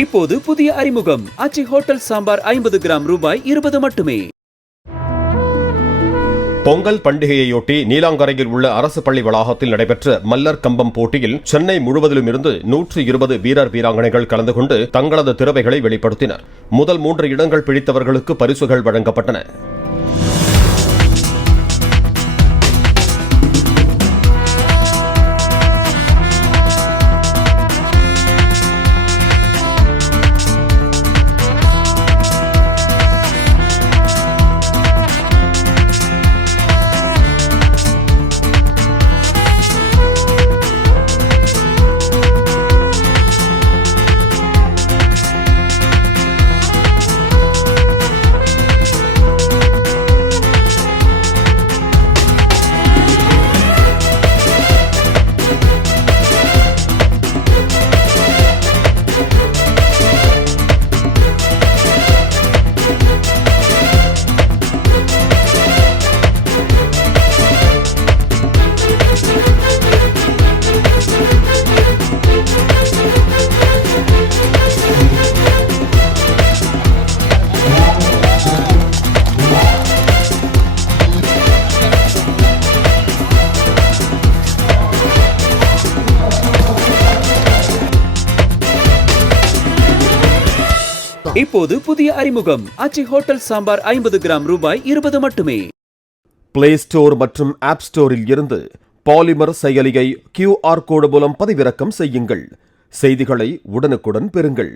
இப்போது புதிய அறிமுகம் ஆச்சி ஹோட்டல் சாம்பார் 50 கிராம் ரூபாய் 20 மட்டுமே. பொங்கல் பண்டிகையையொட்டி நீலாங்கரையில் உள்ள அரசு பள்ளி வளாகத்தில் நடைபெற்ற மல்லர் கம்பம் போட்டியில் சென்னை முழுவதிலும் இருந்து 120 வீரர் வீராங்கனைகள் கலந்து கொண்டு தங்களது திறமைகளை வெளிப்படுத்தினர். முதல் 3 இடங்கள் பிடித்தவர்களுக்கு பரிசுகள் வழங்கப்பட்டன. இப்போது புதிய அறிமுகம் ஆச்சி ஹோட்டல் சாம்பார் 50 கிராம் ரூபாய் 20 மட்டுமே. பிளே ஸ்டோர் மற்றும் ஆப் ஸ்டோரில் இருந்து பாலிமர் செயலியை QR கோடு மூலம் பதிவிறக்கம் செய்யுங்கள். செய்திகளை உடனுக்குடன் பெறுங்கள்.